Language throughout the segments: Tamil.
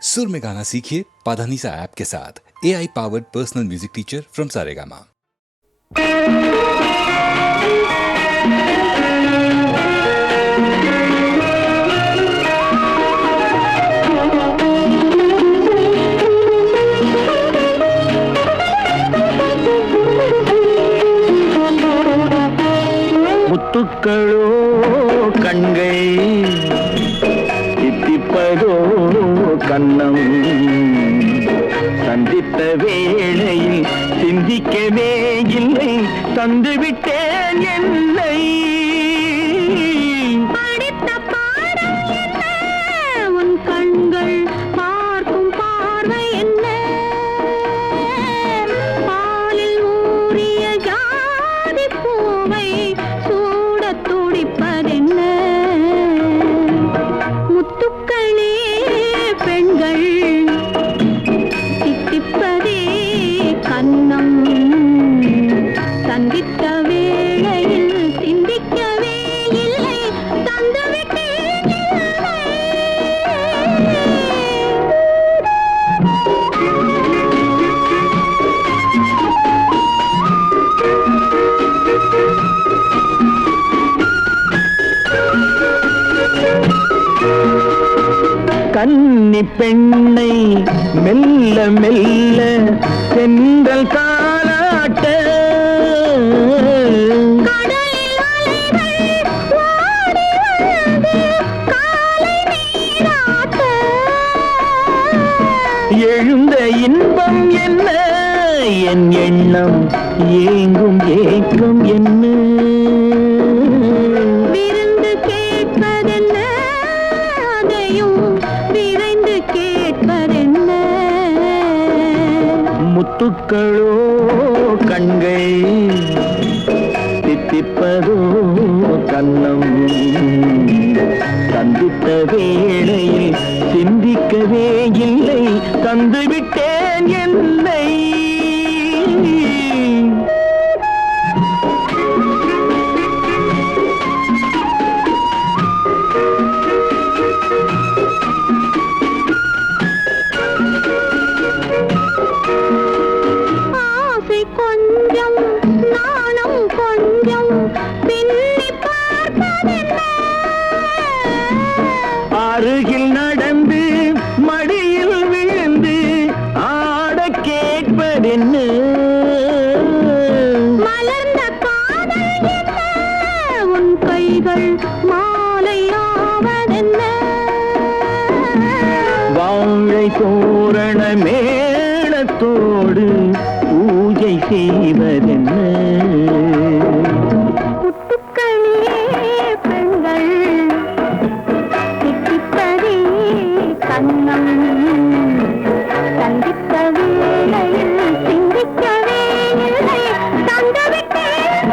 सुर में गाना सीखिए पाधानीसा ऐप के साथ। AI powered personal music teacher from Saregama. முத்துக்களோ கண்கள் தித்திப்பதோ கண்ணம் சந்தித்த வேளையில் சிந்திக்கவே இல்லை தந்துவிட்டேன் என்னை படித்த பாடம் என்ன உன் கண்கள் பார்க்கும் பார்வை என்ன பாலில் ஊறிய ஜாதி பூவை சூட துடிப்பதென்ன முத்துக்களே பெண்கள் தித்திப்பதே கண்ணம் சந்தித்த வேளையில் சிந்திக்கவே இல்லை தந்துவிட்டேன் இல்லை. கன்னி பெண்ணை மெல்ல மெல்ல சென்றல் காலாட்ட கடலில் அலைகள் ஓடி வந்து காலை நீராட்ட எழுந்த இன்பம் என்ன என் எண்ணம் ஏங்கும் ஏக்கம் என்ன விருந்து கேட்பதென்ன அதையும் விரைந்து கேட்பதென்ன முத்துக்களோ கண்கள் தித்திப்பதோ கண்ணம் சந்தித்த வேளையில் சிந்திக்கவே இல்லை தந்துவிட்டேன் என்னை ஆசை கொஞ்சம் நாணம் கொஞ்சம் பின்னி பார்ப்பதென்ன அருகில் நடந்து மடியில் விழுந்து ஆட கேட்பதென்ன மலர்ந்த காதல் என்ன உன் கைகள் மாலையாவதென்ன வாழை தோரண மேளத்தோடு பூஜை செய்வதென்ன முத்துக்களே பெண்கள் தித்திப்பதே கண்ணம் சந்தித்த வேளையில் சிந்திக்கவே இல்லை தந்துவிட்டேன்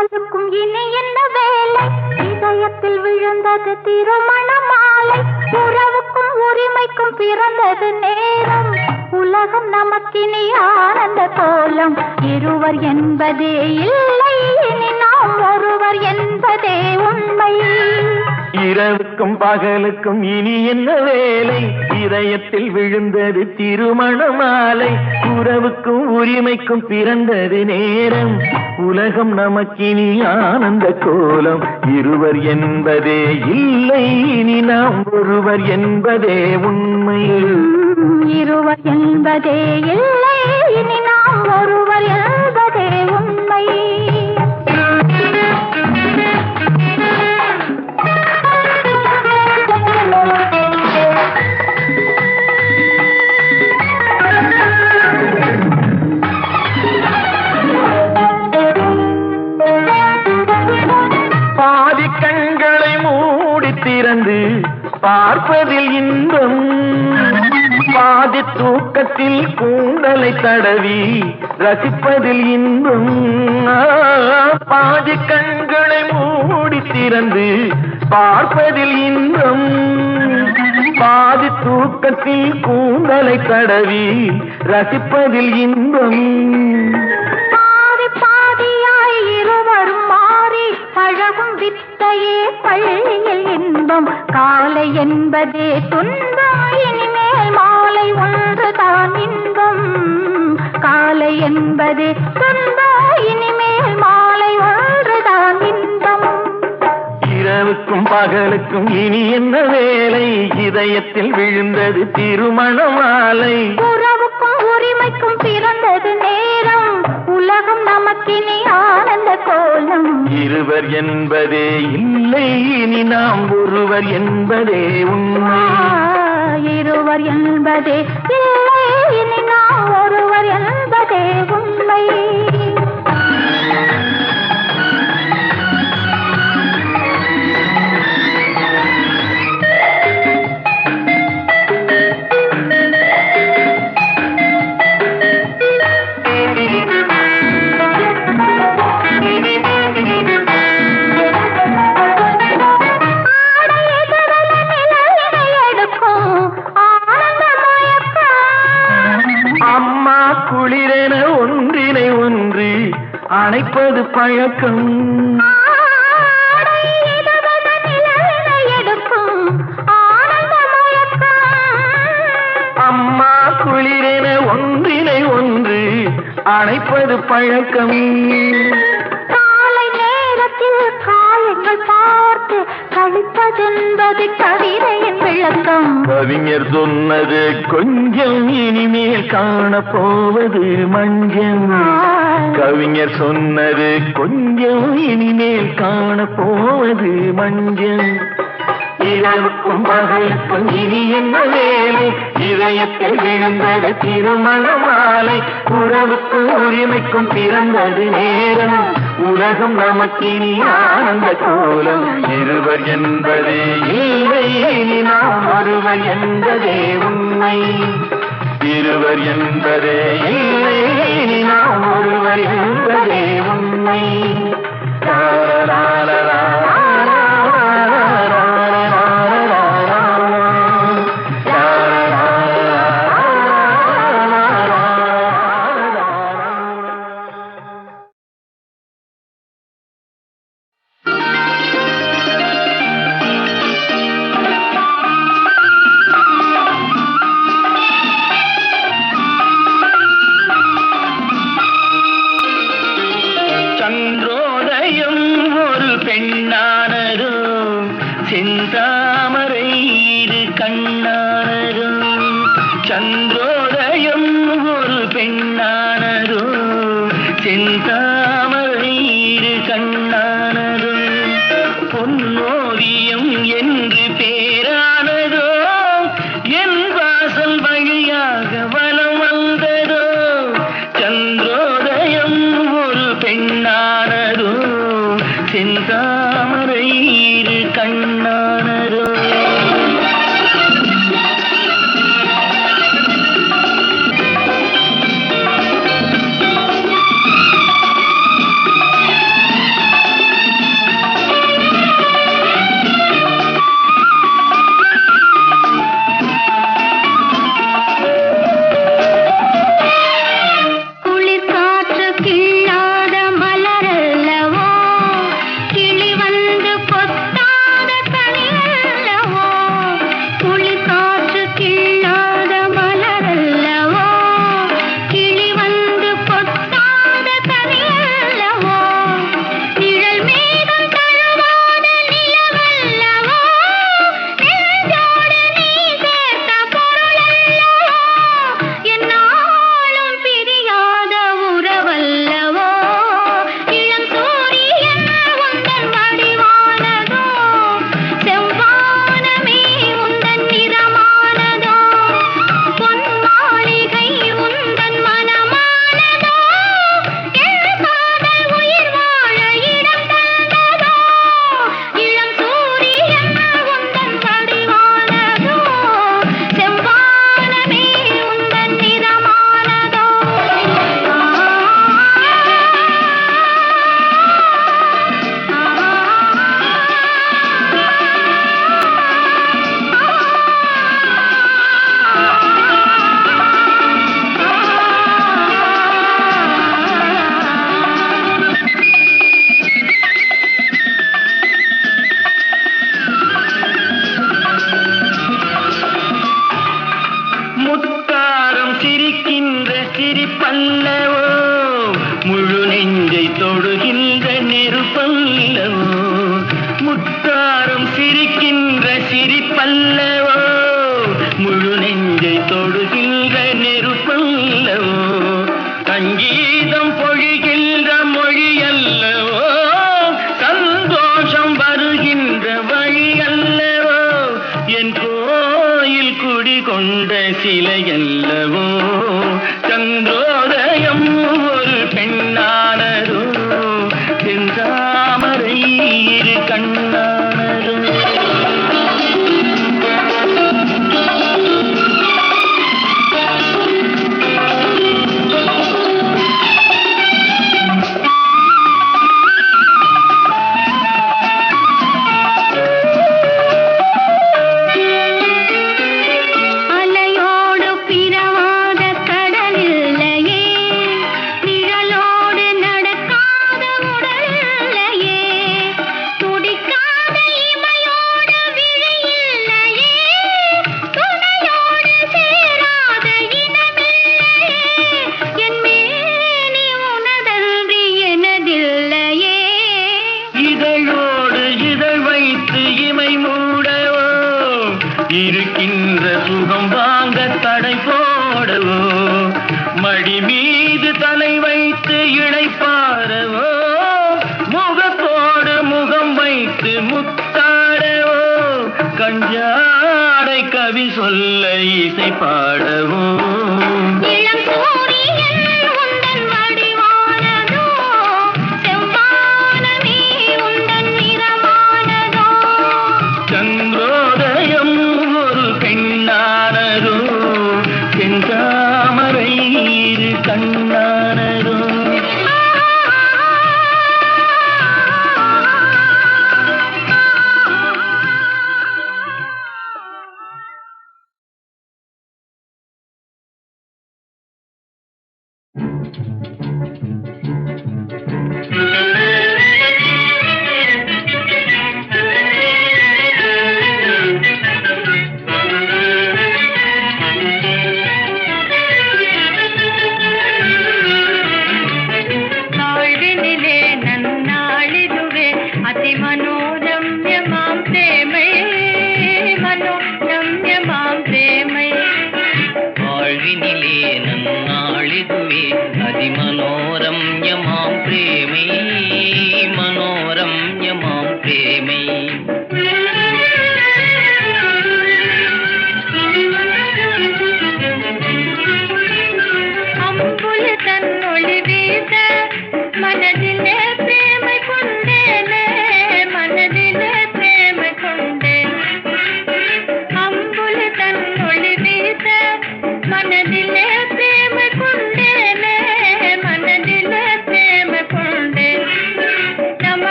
பகலுக்கும் இனி என்ன வேலை? இதயத்தில் விழுந்தது திருமண மாலை. உறவுக்கும் உரிமைக்கும் பிறந்தது நேரம். உலகம் நமக்கினி ஆனந்த கோலம். இருவர் என்பதே இல்லை, இனி நாம் ஒருவர் என்பதே உண்மை. இரவுக்கும் பகலுக்கும் இனி என்ன வேலை? இதயத்தில் விழுந்தது திருமண மாலை. உறவுக்கும் உரிமைக்கும் பிறந்தது நேரம். உலகம் நமக்கினி ஆனந்த கோலம். இருவர் என்பதே இல்லை, இனி நாம் ஒருவர் என்பதே உண்மை. இருவர் என்பதே இல்லை, இனி நாம் ஒருவர் என்பதே உண்மை. பாதி கண்களை மூடி திறந்து பார்ப்பதில் இன்பம். பாதி தூக்கத்தில் கூந்தலை தடவி ரசிப்பதில் இன்பம். பாதி கண்களை மூடி திறந்து பார்ப்பதில் இன்பம். பாதி தூக்கத்தில் கூந்தலை தடவி ரசிப்பதில் இன்பம். பாதி பாதியாய் இருவரும் மாறி பழகும் வித்தையே பள்ளியில் இன்பம். காலை என்பதே துன்பம், இனிமேல் மாலை ஒன்றுதான் இன்பம். காலை என்பதே துன்பம், இனிமேல் மாலை ஒன்றுதான் இன்பம். இரவுக்கும் பகலுக்கும் இனி என்ன வேலை? இதயத்தில் விழுந்தது திருமண மாலை. உறவுக்கும் உரிமைக்கும் பிறந்தது நேரம். உலகம் நமக்கினி ஆனந்த கோலம். இருவர் என்பதே இல்லை, இனி நாம் ஒருவர் என்பதே உண்மை. இருவர் என்பதே இல்லை, இனி நாம் ஒருவர் என்பதே உண்மை. அம்மா குளிரென ஒன்றினை ஒன்று அணைப்பது பழக்கம். அம்மா குளிரென ஒன்றினை ஒன்று அணைப்பது பழக்கம். காலை நேரத்தில் காயங்கள் பார்த்து கழிப்பதென்பது கவிதையின் விளக்கம். கவிஞர் சொன்னது கொஞ்சம், இனிமேல் காணப்போவது மஞ்சம். கவிஞர் சொன்னது கொஞ்சம், இனிமேல் காணப்போவது மஞ்சம். இரவுக்கும் பகலுக்கும் இனி என்ன வேலை? இதயத்தில் விழுந்தது திருமண மாலை. உறவுக்கும் உரிமைக்கும் பிறந்தது நேரம். உலகம் நமக்கினி ஆனந்த கோலம். இருவர் என்பதே இல்லை, இனி நாம் ஒருவர் என்பதே உண்மை. இருவர் என்பதே இல்லை, இனி நாம் ஒருவர் என்பதே உண்மை. சந்திரோதயம் ஒரு பெண்ணானதோ, செந்தாமரை இரு கண்ணானதோ. சந்திரோதயம் ஒரு பெண்ணானதோ, செந்தாமரை இரு கண்ணானதோ. பொன்னோவியம் என்று பேரானதோ, என் வாசல் வழியாக வலம் வந்ததோ. சந்திரோதயம் ஒரு பெண்ணானதோ, செந்தாமரை இரு கண்ணானதோ. தொடுகின்ற நெருப்பல்லவோ, முத்தாரம் சிரிக்கின்ற சிரிப்பல்லவோ, முழு நெஞ்சை தொடுகின்ற நெருப்பல்லவோ, சங்கீதம் பொழிகின்ற மொழி அல்லவோ, சந்தோஷம் வருகின்ற வழி அல்லவோ, என் கோயில் குடிகொண்ட சிலை அல்லவோ, சந்திரோதயம் ஒரு பெண்ணானதோ, செந்தாமரை இரு கண்ணானதோ. இருக்கின்ற சுகம் வாங்க தடை போடவோ, மடி மீது தலை வைத்து இணைப்பாரவோ, முகத்தோடு முகம் வைத்து முத்தாடவோ, கஞ்சாடை கவி சொல்ல இசை பாடவோ. சந்திரோதயம் ஒரு பெண்ணானதோ, செந்தாமரை இரு கண்ணானதோ.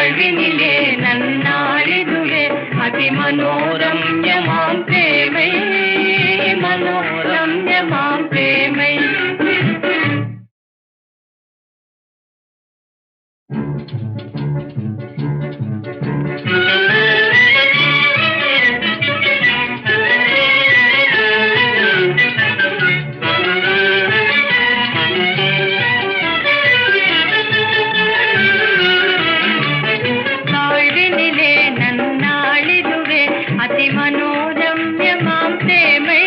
வாழ்வினிலே நன்னாளிதுவே அதிமனோரம்யமாம் பிரேமை மனோரம்யமாம் பிரேமை. வாழ்வினிலே நன்னாளிதுவே அதி மனோரம்யமாம் பிரேமை.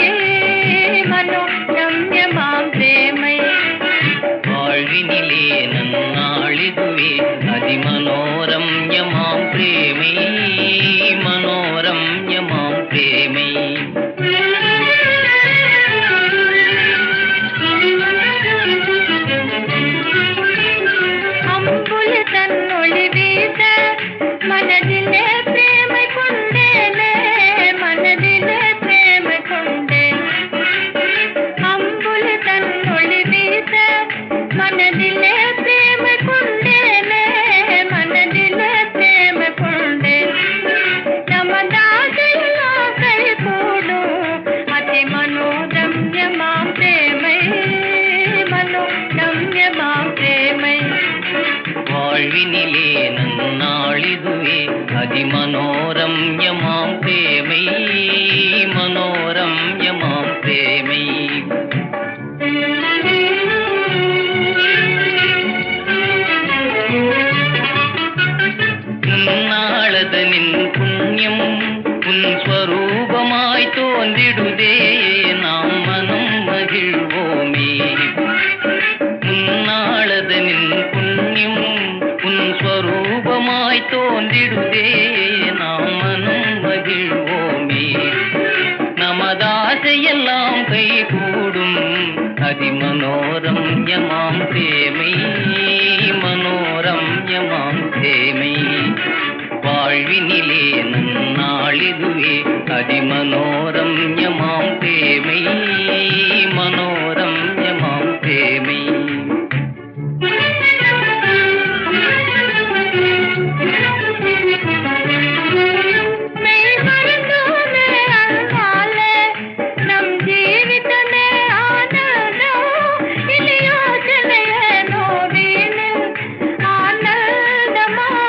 மனோரம்யமாம் பிரேமை. வாழ்வினிலே நன்னாளிதுவே அதிமனோரம்யமாம் பிரேமை. மனோரம்யமாம் பிரேமை. அம்புல தன்னொளி வீச மனதிலே பிரேமை கொண்டேனே. மனதிலே பிரேமை கொண்டேன். அம்புல தன்னொளி வீச மனதிலே பிரேமை கொண்டேனே. மனதிலே பிரேமை கொண்டேன். நமதாசையாசை கூடும் அதி மனோரம்யமாம் பிரேமை. மனோரம்யமாம் பிரேமை. வாழ்வினிலே நன்னாளிதுவே அதிமனோரம்யமாம் பிரேமை. மனோரம்யமாம் பிரேமை. உன்னாளதனின் புண்ணியம் உன் ஸ்வரூபமாய் தோன்றிடுதே நாம் மனம் மகிழ்வோமே. உன்னாளதனின் புண்ணியம் உன் ஸ்வரூபமாய் தோன்றிடுதே நாம் மனம் மகிழ்வோமே. நமதாசையெல்லாம் கைகூடும் அதிமனோரம்யமாம் பிரேமை. மனோரம்யமாம் பிரேமை. வாழ்வினிலே நன்னாளிதுவே அதிமனோரம்யமாம் பிரேமை. மனோரம்யமாம் பிரேமை. மெய் மறந்தோமே அன்பாலே நம் ஜீவிதமே ஆனந்தம். இனி யோசனையே நோவினில் ஆனந்தமானுமல்வே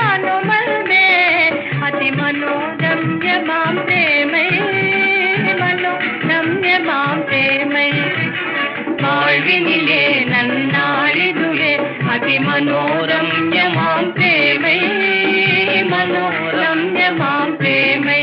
அதி மனோரம்யமாம் பிரேமை. மனோரம்யமாம் பிரேமை. வாழ்வினிலே நன்னாளிதுவே அதி மனோரம்யமாம் பிரேமை. மனோரம்யமாம் பிரேமை.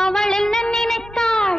அவள் என்ன நினைத்தாள்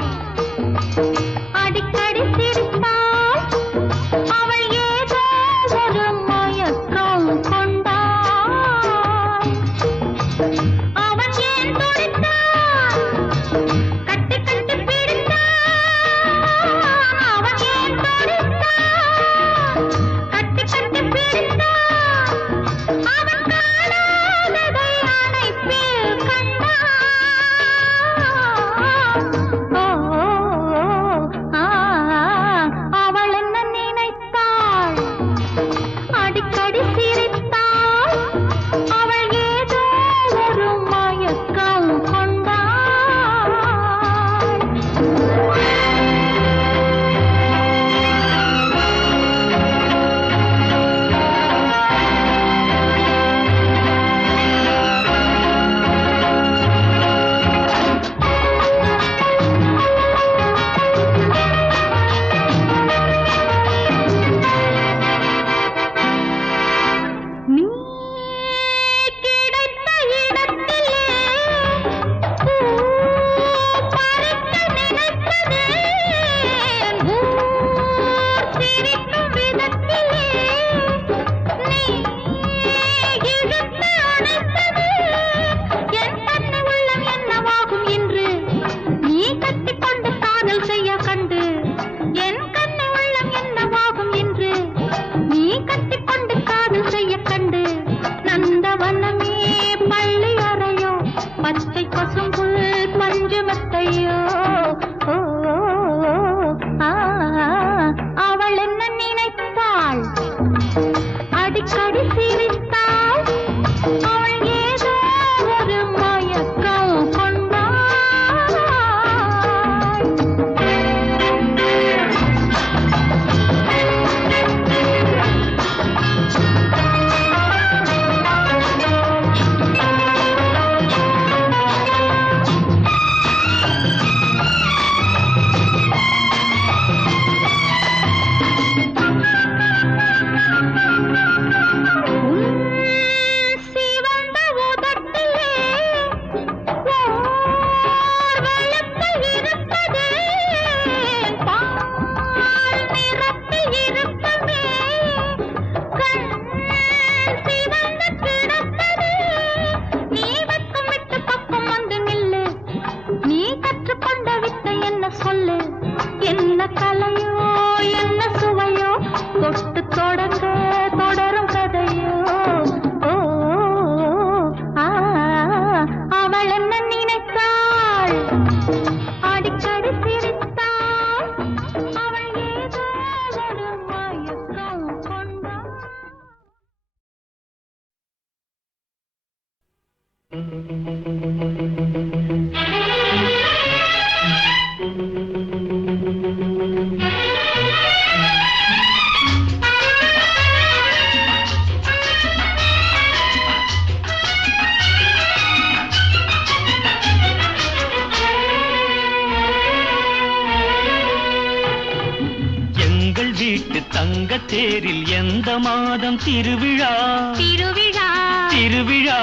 தேரில் எந்த மாதம் திருவிழா திருவிழா திருவிழா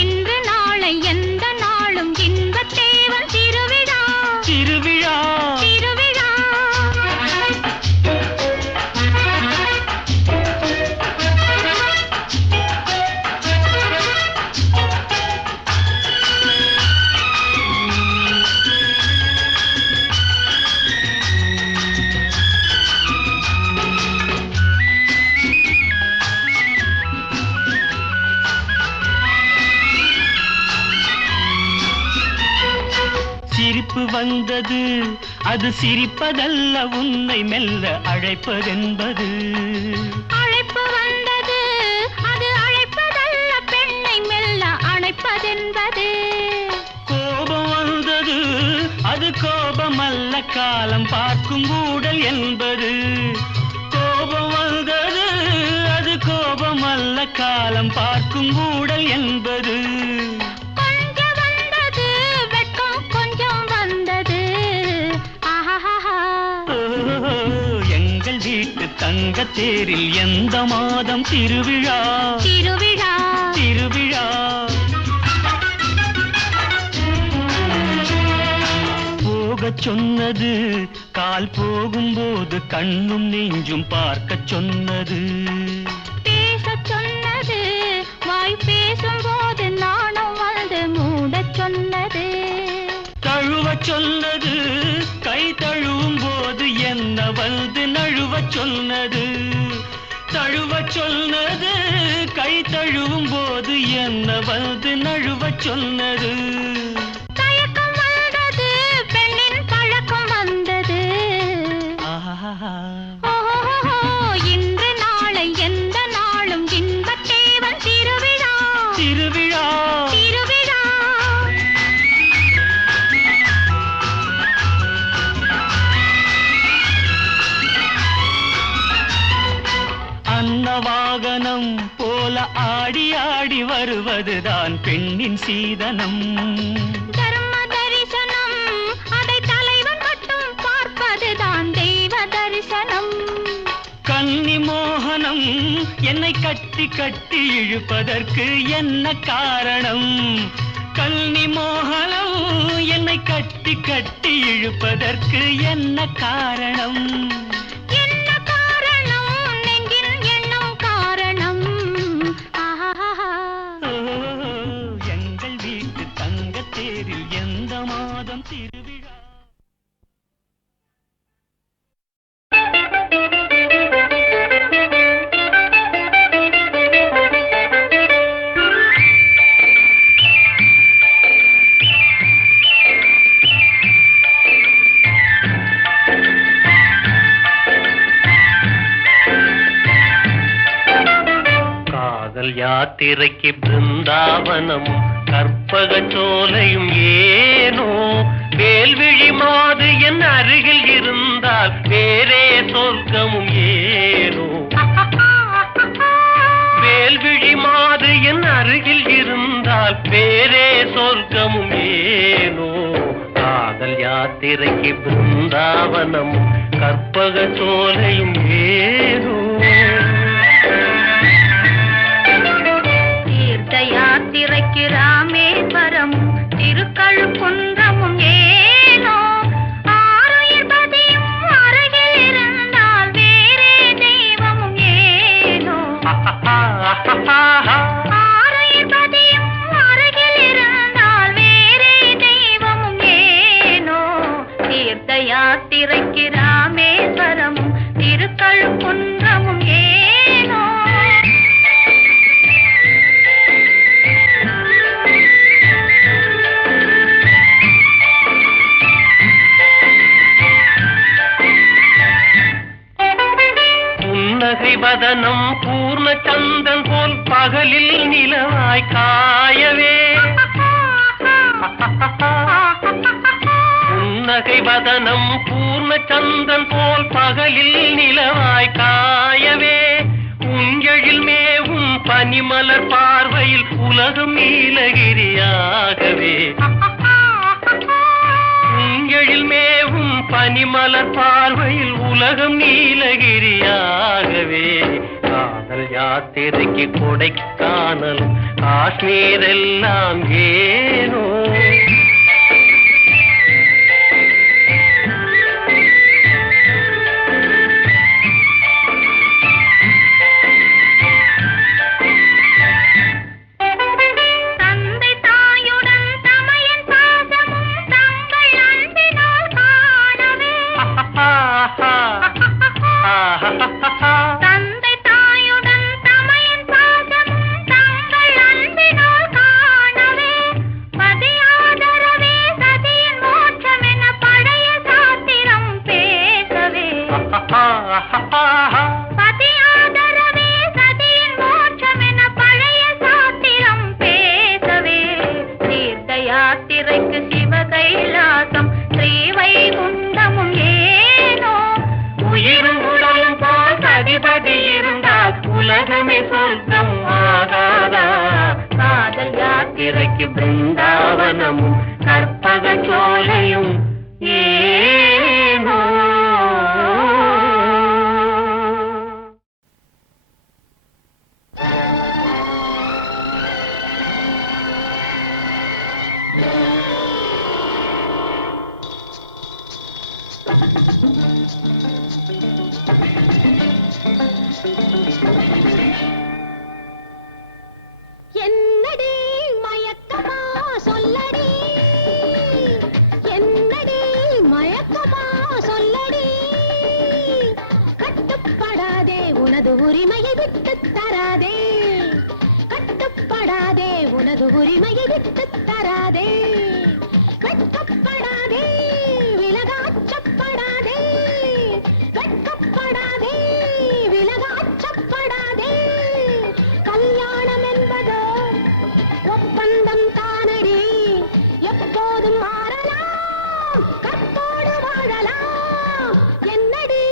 இன்று நாளை எந்த நாளும் இன்பத் தேவன் திருவிழா திருவிழா திருவிழா சிரிப்பு வந்தது அது சிரிப்பதல்ல உன்னை மெல்ல அழைப்பதென்பது அழைப்பு வந்தது அது அழைப்பதல்ல பெண்ணை மெல்ல அணைப்பதென்பது கோபம் வந்தது அது கோபமல்ல காலம் பார்க்கும் கூடல் என்பது கோபம் வந்தது அது கோபமல்ல காலம் பார்க்கும் கூடல் என்பது தங்க தேரில் எந்த மாதம் திருவிழா திருவிழா திருவிழா போகச் சொன்னது கால் போகும்போது கண்ணும் நெஞ்சும் பார்க்கச் சொன்னது பேசச் சொன்னது வாய் பேசும்போது நானும் வந்து மூடச் சொன்னது தழுவச் சொன்னது கை தழுவும் போது என்ன வந்து நழுவச் சொன்னது தழுவச் சொன்னது கை தழுவும் போது என்ன வந்து நழுவச் சொன்னது தயக்கம் வந்தது பெண்ணின் பழக்கம் வந்தது ஓஹோ இன்று நாளை எந்த நாளும் இன்பத் தேவன் திருவிழா திருவிழா திருவிழா வாகனம் போல ஆடி ஆடி வருவதுதான் பெண்ணின் சீதனம் தர்ம தரிசனம் அதை தலைவன் மட்டும் பார்ப்பதுதான் தெய்வ தரிசனம் கன்னி மோகனம் என்னை கட்டி கட்டி இழுப்பதற்கு என்ன காரணம் கன்னி மோகனம் என்னை கட்டி கட்டி இழுப்பதற்கு என்ன காரணம் எந்த மாதம் திருவிழா காதல் யாத்திரைக்கு பிருந்தாவனம் கற்பக சோலையும் ஏனோ வேல்விழி மாது என் அருகில் இருந்தால் வேறே சொர்க்கமும் ஏனோ வேல்விழி மாது என் அருகில் இருந்தால் வேறே சொர்க்கமும் ஏனோ காதல் யாத்திரைக்கு பிருந்தாவனம் கற்பக சோலையும் ஏனோ யாத்திரைக்கு ராமேஸ்வரம் திருக்கழுக்குன்றமும் ஏனோ ஆருயிர்பதியும் அருகில் இருந்தால் வேறே தெய்வமும் ஏனோ ஆருயிர்பதியும் அருகில் இருந்தால் வேறே தெய்வமும் ஏனோ தீர்த்த யாத்திரைக்கு ராமேஸ்வரமும் திருக்கழுக்குன்றமும் ஏனோ வதனம் பூர்ண சந்தன் போல் பகலில் நிலவாய் காயவே புன்னகை வதனம் பூர்ண சந்திரன் போல் பகலில் நிலவாய் காயவே, உஞ்செழில் மேவும் பனிமலர் பார்வையில் உலகம் நீலகிரியாகவே. உஞ்செழில் மேவும் பனிமலர் பார்வையில் உலகம் நீலகிரியாகவே. காதல் யாத்திரைக்கு கொடைக்கானல் காஷ்மீர் எல்லாம் ஏனோ. தந்தை தாயுடன் தமையன் பாசமும் தங்கள் அன்பினால் காணவே, பதியாதரவே சதியின் மோட்சம் என பழைய சாத்திரம் பேசவே. பதியாதரவே சதியின் மோட்சம் என பழைய சாத்திரம் பேசவே. தீர்த்த யாத்திரைக்கு சிவகைலாசம் ஸ்ரீவைகுண்டமும் ஏனோ. உயிரும் உடலும் போல் அதிபதி இருந்தால் உலகமே சொர்க்கம் ஆகாதா. காதல் யாத்திரைக்கு பிருந்தாவனமும் கற்பக சோலையும் ஏனோ. என்னடி மயக்கமா சொல்லடி, என்னடி மயக்கமா சொல்லடி. கட்டுப்படாதே உனது உரிமையை விட்டுத் தராதே, கட்டுப்படாதே உனது உரிமையை விட்டுத் தராதே. வெட்கப்படாதே விலகாச்சப்படாதே, வெட்கப்படாதே விலகாச்சப்படாதே. கல்யாணம் என்பது ஒப்பந்தம் தானடி, எப்போதும் மாறலாம் கற்போடு வாழலாம். என்னடி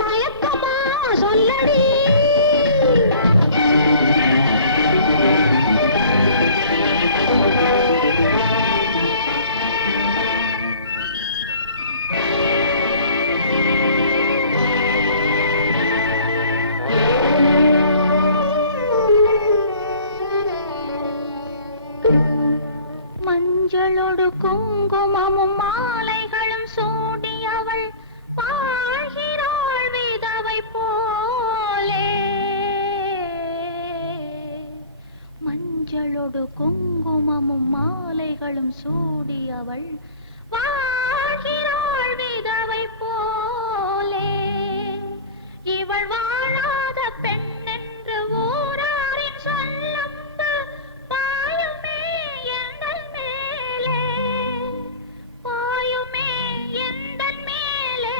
மயக்கமா சொல்லடி. மஞ்சளோடு குங்குமமும் மாலைகளும் சூடி அவள் வாழ்கிறாள் விதவை போலே. மஞ்சளோடு குங்குமமும் மாலைகளும் சூடி அவள் வாழ்கிறாள் விதவை போலே. இவள் வாழாத பெண் என்று ஊராரின் சொல்லம்பு பாயுமே எந்தன் மேலே, பாயுமே எந்தன் மேலே.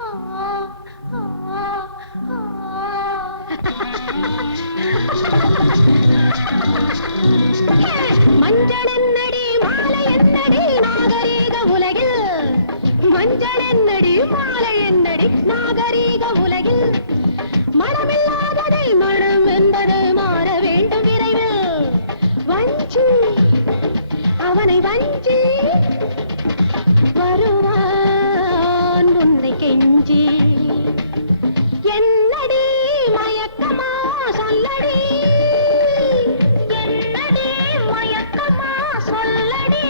ஆ ஆ ஆ. மஞ்சள் என்னடி மாலை என்னடி நாகரீக உலகில், மஞ்சள் என்னடி மாலை என்னடி நாகரீக உலகில். மனமில்லாததை மனம் என்பது மாற வேண்டும் விரைவில். வஞ்சி அவனை வஞ்சி வருவான் உன்னை கெஞ்சி. என்னடி மயக்கமா சொல்லடி, என்னடி மயக்கமா சொல்லடி.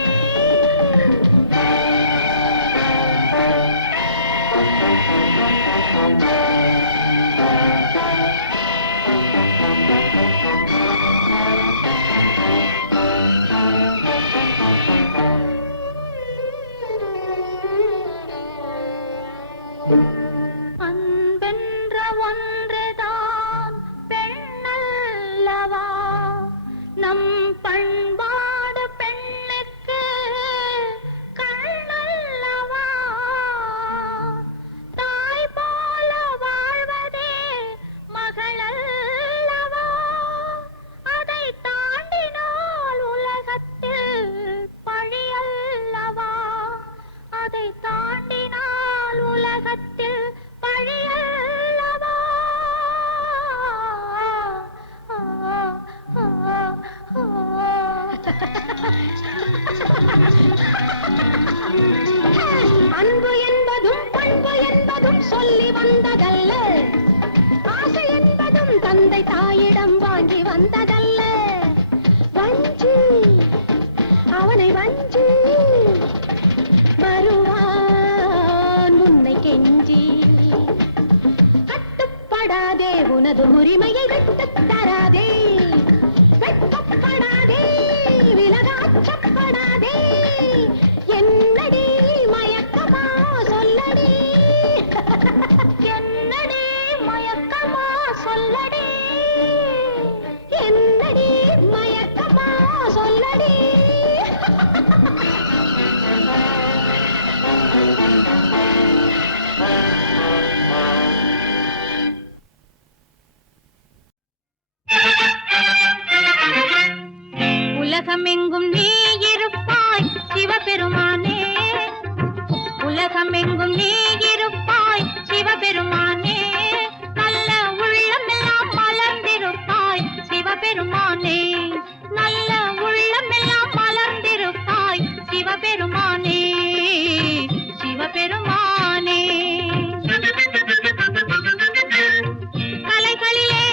குழந்தை தாயிடம் வாங்கி வந்ததல்ல வஞ்சி அவனை வஞ்சி வருவான் உன்னை கெஞ்சி கட்டுப்படாதே உனது உரிமையை விட்டுத் தராதே வெட்கப்படாதே விலகாச்சப்படாதே என்னடி மயக்கமா சொல்லடி என்னடி மயக்கமா சொல்லடி என்னடி மயக்கமா சொல்லடி உலகமெங்கும் நீ இருப்பாய் சிவபெருமானே உலகமெங்கும் நீ இருப்பாய் சிவபெருமானே நல்ல உள்ளமெல்லாம் மலர்ந்திருப்பாய் சிவபெருமானே நல்ல உள்ளமெல்லாம் மலர்ந்திருப்பாய் சிவபெருமானே சிவபெருமானே கலைகளிலே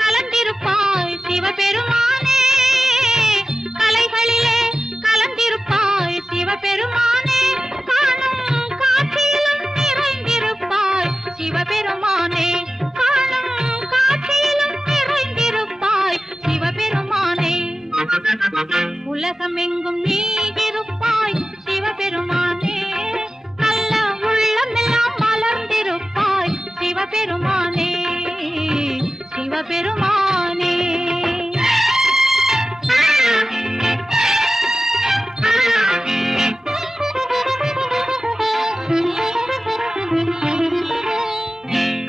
கலந்திருப்பாய் சிவபெருமானே கலைகளிலே கலந்திருப்பாய் சிவபெருமானே காணும் காட்சியிலும் நிறைந்திருப்பாய் சிவபெருமானே காணும் காட்சியிலும் நிறைந்திருப்பாய் சிவபெருமானே உலகமெங்கும் நீ இருப்பாய் சிவபெருமானே நல்ல உள்ளமெல்லாம் மலர்ந்திருப்பாய் சிவபெருமானே சிவபெருமானே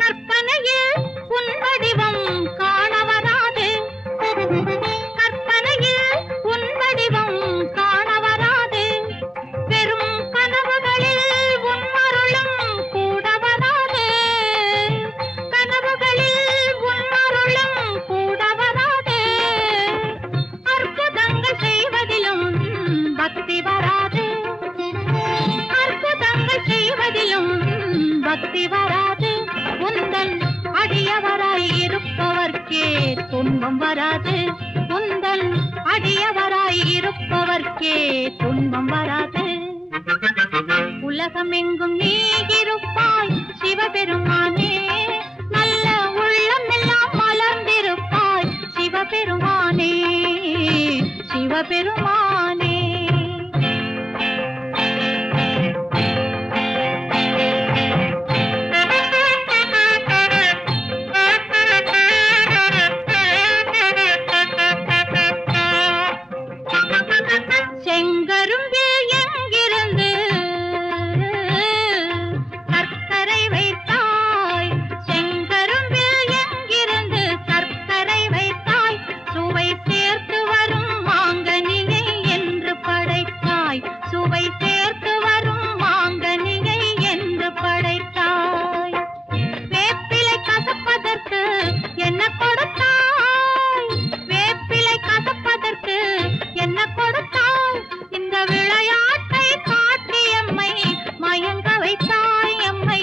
கற்பனையில் உன் வடிவம் காண வராது கற்பனையில் உன் வடிவம் காண வராது பெரும் கனவுகளில் உன் அருளும் கூட வராது கனவுகளில் உன் அருளும் கூட வராது அற்புதங்கள் செய்வதிலும் பக்தி வராது அற்புதங்கள் செய்வதிலும் பக்தி வராது உந்தன் அடியவராய் இருப்பவர்க்கே துன்பம் வராது உந்தன் அடியவராய் இருப்பவர்க்கே துன்பம் வராது உலகமெங்கும் நீ இருப்பாய் சிவபெருமானே நல்ல உள்ளமெல்லாம் மலர்ந்திருப்பாய் சிவபெருமானே சிவபெருமானே செங்கரும்பில் எங்கிருந்து சர்க்கரை வைத்தாய் செங்கரும்பில் எங்கிருந்து சர்க்கரை வைத்தாய் சுவை சேர்த்து வரும் மாங்கனியை என்று படைத்தாய் சுவை சேர்த்து வரும் மாங்கனியை என்று படைத்தாய் வேப்பிலை கசப்பதற்கு என்ன கொடுத்தாய் வேப்பிலை கசப்பதற்கு என்ன கொடுத்தாய் இந்த விளையாட்டை காட்டி எம்மை மயங்க வைத்தாய் எம்மை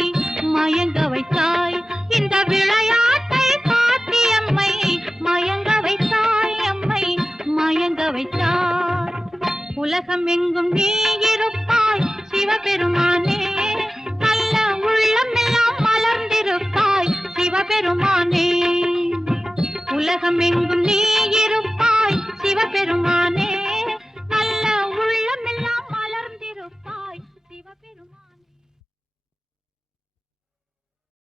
மயங்க வைத்தாய் இந்த விளையாட்டை காட்டி எம்மை மயங்க வைத்தாய் எம்மை மயங்க வைத்தாய் உலகமெங்கும் நீ இருப்பாய் சிவபெருமானே நல்ல உள்ளமெல்லாம் மலர்ந்திருப்பாய் சிவபெருமானே உலகமெங்கும் நீ